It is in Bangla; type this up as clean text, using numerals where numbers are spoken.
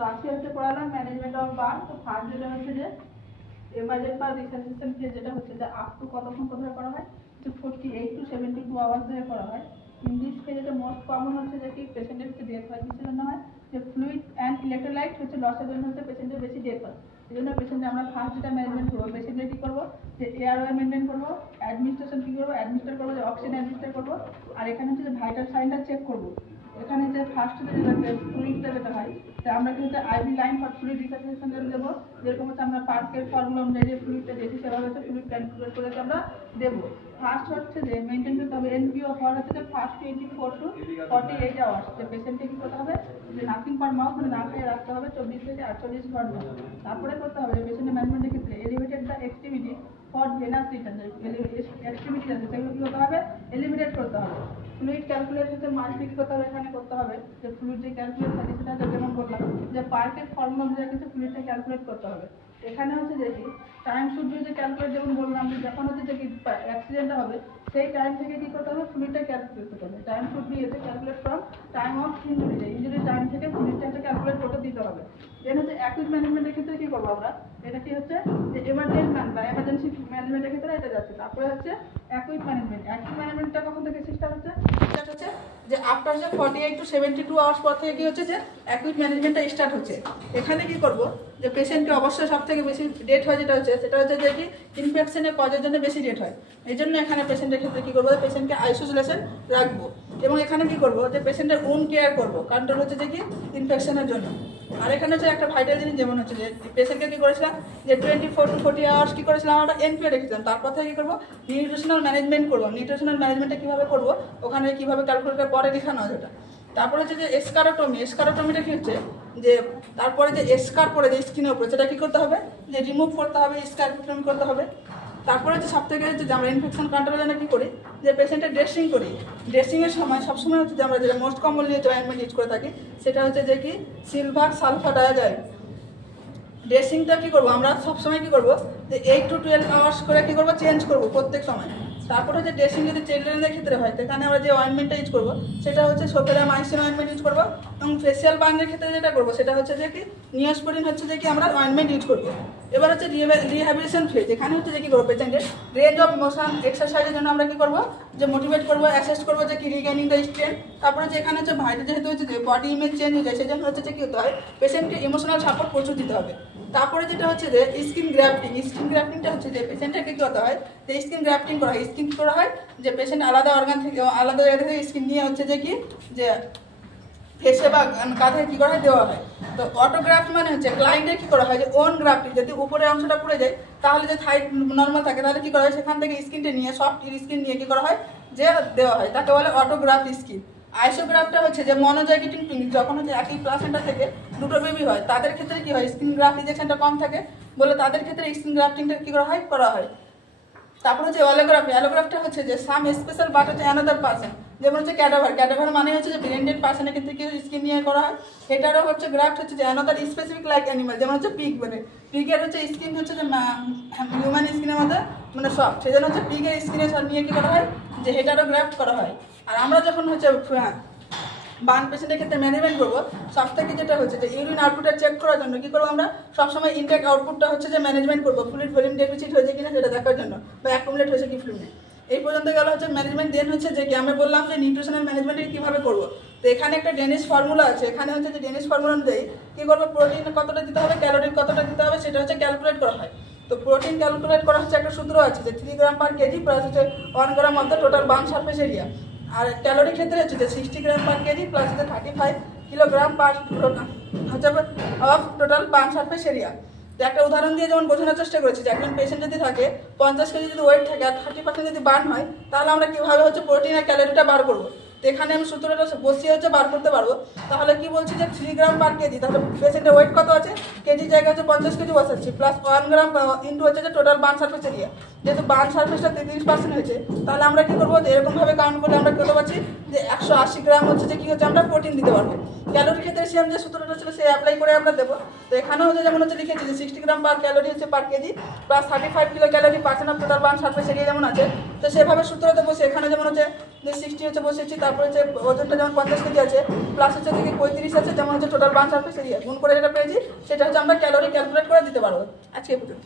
তো আজকে হচ্ছে পড়ালাম ম্যানেজমেন্ট অফ বার্ন। তো ফার্স্ট যেটা হচ্ছে যে এমার্জেন্ট বা রিসার্সেশন ফেজ, যেটা হচ্ছে যে আপ টু কতক্ষণ কোথায় করা হয়, যে 48 to 72 আওয়ার্স ধরে করা হয়। ইন দিস ফেজে মোস্ট কমন হচ্ছে যে কি পেশেন্টের হচ্ছে ডেথ হয়। কিসের জন্য হয়? যে ফ্লুইড অ্যান্ড ইলেকট্রোলাইট হচ্ছে লসের জন্য হচ্ছে পেশেন্টের বেশি ডেথ হয়। এই জন্য পেশেন্টে আমরা ফার্স্ট যেটা ম্যানেজমেন্ট করবো, পেশেন্টের কী করবো, যে এয়ারওয়ে মেনটেন করবো, অ্যাডমিনিস্ট্রেশন কী করবো, অ্যাডমিনিস্টার করবো, যে অক্সিজেন অ্যাডমিনিস্টার করবো। আর এখানে হচ্ছে যে ভাইটাল সাইনটা চেক করবো। এখানে যে ফার্স্ট যেটা ফ্লুইডটা যেটা হয়, তা আমরা কি হচ্ছে আইভি লাইন ফর ফ্লুইড রিসার্সেশন দেবো। যেরকম হচ্ছে আমরা পার্কের ফর্মুলা অনুযায়ী যে ফ্লুইডটা দিয়েছি সেভাবে হচ্ছে ফ্লুইড ক্যালকুলেট করে আমরা দেবো। ফার্স্ট হচ্ছে যে মেনটেন করতে হবে এনপিও হওয়ার হচ্ছে যে ফার্স্ট 24 to 48 আওয়ার্স। যে পেশেন্টকে কী করতে হবে, যে নাথিং পার মাউথ, মানে না খেয়ে রাখতে হবে 24 থেকে 48 ঘন্টা। তারপরে করতে হবে পেশেন্টের ম্যানেজমেন্টের ক্ষেত্রে elevated the extremity for venous return. Extremity আছে সেগুলো কী করতে হবে, এলিভেটেড করতে হবে। ফ্লুইড ক্যালকুলেট হচ্ছে মাস ফিক্স করতে হবে। এখানে করতে হবে যে ফ্লুইড যে ক্যালকুলেট থাকে সেটা যেমন বললাম যে পার্কের ফর্মুলা অনুযায়ী কিন্তু ফ্লুইডটা ক্যালকুলেট করতে হবে। এখানে হচ্ছে যে কি টাইম শুড বি যে ক্যালকুলেট, যেমন বললাম যে যখন হচ্ছে যে কি অ্যাক্সিডেন্টটা হবে সেই টাইম থেকে কী করতে হবে, ফ্লুইডটা ক্যালকুলেট করতে হবে। টাইম শুড বি এতে calculate from time of injury, injury time থেকে ফ্লুইডটা ক্যালকুলেট করতে দিতে হবে। দেন হচ্ছে অ্যাকুট ম্যানেজমেন্টের ক্ষেত্রে কী করবো আমরা, এটা কি হচ্ছে যে এমার্জেন্সি বা এমার্জেন্সি ম্যানেজমেন্টের ক্ষেত্রে এটা যাচ্ছে। তারপরে হচ্ছে অ্যাকুইট ম্যানেজমেন্ট। অ্যাকুইট ম্যানেজমেন্টটা কখন থেকে স্টার্ট হচ্ছে, স্টার্ট হচ্ছে যে আফটার যে 48 to 72 আওয়ার্স পর থেকে কী হচ্ছে যে অ্যাকুইট ম্যানেজমেন্টটা স্টার্ট হচ্ছে। এখানে কি করব, যে পেশেন্টকে অবশ্যই সব থেকে বেশি ডেট হয় যেটা হচ্ছে সেটা হচ্ছে যে কি ইনফেকশনের কজের জন্য বেশি ডেট হয়। এই জন্য এখানে পেশেন্টের ক্ষেত্রে কী করবো, পেশেন্টকে আইসোলেশন রাখবো। এবং এখানে কি করবো, যে পেশেন্টের ওন কেয়ার করবো, কারণটা হচ্ছে যে কি ইনফেকশনের জন্য। আর এখানে হচ্ছে একটা ভাইটাল জিনিস, যেমন হচ্ছে যে পেশেন্টকে কী করেছিলাম, যে 24 to 40 আওয়ার্স কী করেছিলাম আমরা এনপিও রেখেছিলাম। তারপর থেকে কী করবো, নিউট্রিশনাল ম্যানেজমেন্ট করবো। নিউট্রিশনাল ম্যানেজমেন্টটা কীভাবে করবো, ওখানে কীভাবে ক্যালকুলেটার পরে লেখানো হয় সেটা। তারপরে হচ্ছে যে এসকারোটমি। এসকারোটমিটা কী হচ্ছে, যে তারপরে যে এসকার পরে যে স্কিনের উপরে সেটা কী করতে হবে, যে রিমুভ করতে হবে, এসকারোটমি করতে হবে। তারপরে হচ্ছে সব থেকে হচ্ছে যে আমরা ইনফেকশন কন্ট্রোলের জন্য কী করি, যে পেশেন্টের ড্রেসিং করি। ড্রেসিংয়ের সময় সবসময় হচ্ছে যে আমরা যেটা মোস্ট কমনলি যে অয়েন্টমেন্ট ইউজ করে থাকি সেটা হচ্ছে যে কি সিলভার সালফা ডায়াজাইড। ড্রেসিংটা কী করবো আমরা সবসময় কী করবো, যে 8 to 12 আওয়ার্স করে কী করবো, চেঞ্জ করবো প্রত্যেক সময়। তারপরে যে ড্রেসিং যদি চিলড্রেনদের ক্ষেত্রে হয় সেখানে আমরা যে অয়েন্টমেন্টটা ইউজ করবো সেটা হচ্ছে সোফেরা মাইসিন অয়েন্টমেন্ট ইউজ করবো। এবং ফেসিয়াল বার্নের ক্ষেত্রে যেটা করবো সেটা হচ্ছে যে কি নিওস্পোরিন হচ্ছে যে কি আমরা অয়েন্টমেন্ট ইউজ করবো। এবার হচ্ছে রিহ্যাবিলিটেশন ফেজ। এখানে হচ্ছে যে কী করবো, পেশেন্টের রেঞ্জ অফ মোশন এক্সারসাইজের জন্য আমরা কী করবো, যে মোটিভেট করবো, অ্যাসেস্ট করবো যে কি রিগেনিং দ্য স্ট্রেন্থ। তারপরে যে এখানে হচ্ছে ভাইটাল যেহেতু হচ্ছে যে বডি ইমেজ চেঞ্জ হয়ে যায় সেই জন্য হচ্ছে যে কী হতে হয়, পেশেন্টকে ইমোশনাল সাপোর্ট প্রচুর দিতে হবে। তারপরে যেটা হচ্ছে যে স্কিন গ্রাফটিং। স্কিন গ্রাফটিংটা হচ্ছে যে পেশেন্টকে কী করতে হয়, যে স্কিন গ্রাফটিং করা হয়। স্কিন করা হয় যে পেশেন্ট আলাদা অর্গান থেকে আলাদা জায়গা থেকে স্কিন নিয়ে হচ্ছে যে কি যে ফেসে বা কাঁধে কী করা হয় দেওয়া হয়। তো অটোগ্রাফট মানে হচ্ছে ক্লায়েন্টের কী করা হয়, যে ওন গ্রাফটিং। যদি উপরের অংশটা পড়ে যায় তাহলে যে থাইট নর্মাল থাকে তাহলে কী করা হয়, সেখান থেকে স্কিনটা নিয়ে সফট স্কিন নিয়ে কী করা হয়, যে দেওয়া হয়, তাকে বলে অটোগ্রাফট স্কিন। আইসোগ্রাফটা হচ্ছে যে মনোজাইগেটিং পিং, যখন হচ্ছে একই প্লাসেন্টা থেকে দুটো বেবি হয় তাদের ক্ষেত্রে কী হয়, স্কিন গ্রাফট রিজেকশনটা কম থাকে বলে তাদের ক্ষেত্রে স্কিন গ্রাফটিংটা কী করা হয়। তারপর হচ্ছে অ্যালোগ্রাফি। অ্যালোগ্রাফটা হচ্ছে যে সাম স্পেশাল বাট হচ্ছে অ্যানাদার পার্সন, যেমন হচ্ছে ক্যাডাভার। ক্যাডাভার মানে হচ্ছে যে ব্রেন্ডেড পার্সনের ক্ষেত্রে কি স্কিন নিয়ে করা হয়। এটারও হচ্ছে গ্রাফট হচ্ছে যে অ্যানাদার স্পেসিফিক লাইক অ্যানিমাল, যেমন হচ্ছে পিগ। মানে পিগের হচ্ছে স্কিন হচ্ছে যে হিউম্যান স্কিনের মধ্যে মানে সফট, সেই জন্য হচ্ছে পিগের স্কিনে নিয়ে কী করা হয়, যে এটারও গ্রাফট করা হয়। আর আমরা যখন হচ্ছে বার্ন পেশেন্টের ক্ষেত্রে ম্যানেজমেন্ট করবো, সব থেকে যেটা হচ্ছে যে ইউরিন আউটপুটটা চেক করার জন্য কী করবো, আমরা সবসময় ইনটেক আউটপুটটা হচ্ছে যে ম্যানেজমেন্ট করবো, ফ্লুইড ভলিউম ডেফিসিট হয়েছে কিনা সেটা দেখার জন্য, বা অ্যাকুমুলেট হয়েছে কি ফ্লুইডে। এই পর্যন্ত গেল হচ্ছে ম্যানেজমেন্ট। দেন হচ্ছে যে কি আমরা বললাম যে নিউট্রিশনাল ম্যানেজমেন্টে কীভাবে করবো। তো এখানে একটা ডেনিশ ফর্মুলা আছে। এখানে হচ্ছে যে ডেনিশ ফর্মুলা অনুযায়ী কী করবো, প্রোটিন কতটা দিতে হবে, ক্যালোরি কতটা দিতে হবে সেটা হচ্ছে ক্যালকুলেট করা হয়। তো প্রোটিন ক্যালকুলেট করা হচ্ছে একটা সূত্র আছে, যে 3 গ্রাম পার কেজি প্লাস হচ্ছে 1 gram of the total burn surface area. আর ক্যালোরি ক্ষেত্রে হচ্ছে যে 60 গ্রাম পার কেজি প্লাস হচ্ছে 35 কিলোগ্রাম পার হচ্ছে of total burn surface area. তো একটা উদাহরণ দিয়ে যেমন বোঝানোর চেষ্টা করেছি, যে একজন পেশেন্ট যদি থাকে 50 কেজি যদি ওয়েট থাকে আর 30% যদি বার্ন হয় তাহলে আমরা কীভাবে হচ্ছে প্রোটিন আর ক্যালোরিটা বার করবো। তো এখানে আমি সূত্রটা বসিয়ে হচ্ছে বার করতে পারবো। তাহলে কি বলছি, যে 3 গ্রাম পার কেজি, তাহলে পেশেন্টের ওয়েট কত আছে, কেজি জায়গায় হচ্ছে 50 কেজি বসাচ্ছি, প্লাস 1 গ্রাম ইন্টু হচ্ছে যে টোটাল বার্ন সারফেস এরিয়া। যেহেতু বার্ন সারফেসটা 33% হয়েছে তাহলে আমরা কী করবো, যে এরকমভাবে কাউন্ট করলে আমরা করতে পারছি যে 180 গ্রাম হচ্ছে যে কী হচ্ছে আমরা প্রোটিন দিতে পারবো। ক্যালোরি ক্ষেত্রে সেম যে সূত্রটা ছিল সে অ্যাপ্লাই করে আমরা দেবো। তো এখানেও হচ্ছে যেমন হচ্ছে লিখেছি যে 60 গ্রাম পার ক্যালোরি হচ্ছে per KG plus 35 kilo calorie percent of total burn surface area যেমন আছে। তো সেভাবে সূত্রতে বসে এখানে যেমন হচ্ছে যে 60 হচ্ছে বসেছি, তারপরে হচ্ছে ওজনটা যেমন 50 কেজি আছে প্লাস হচ্ছে দিকে 35 আছে, যেমন কেমন হচ্ছে টোটাল বার্ন সারফেস এরিয়া গুণ করে যেটা পেয়েছি সেটা হচ্ছে আমরা ক্যালোরি ক্যালকুলেট করে দিতে পারবো। আজকে পর্যন্ত।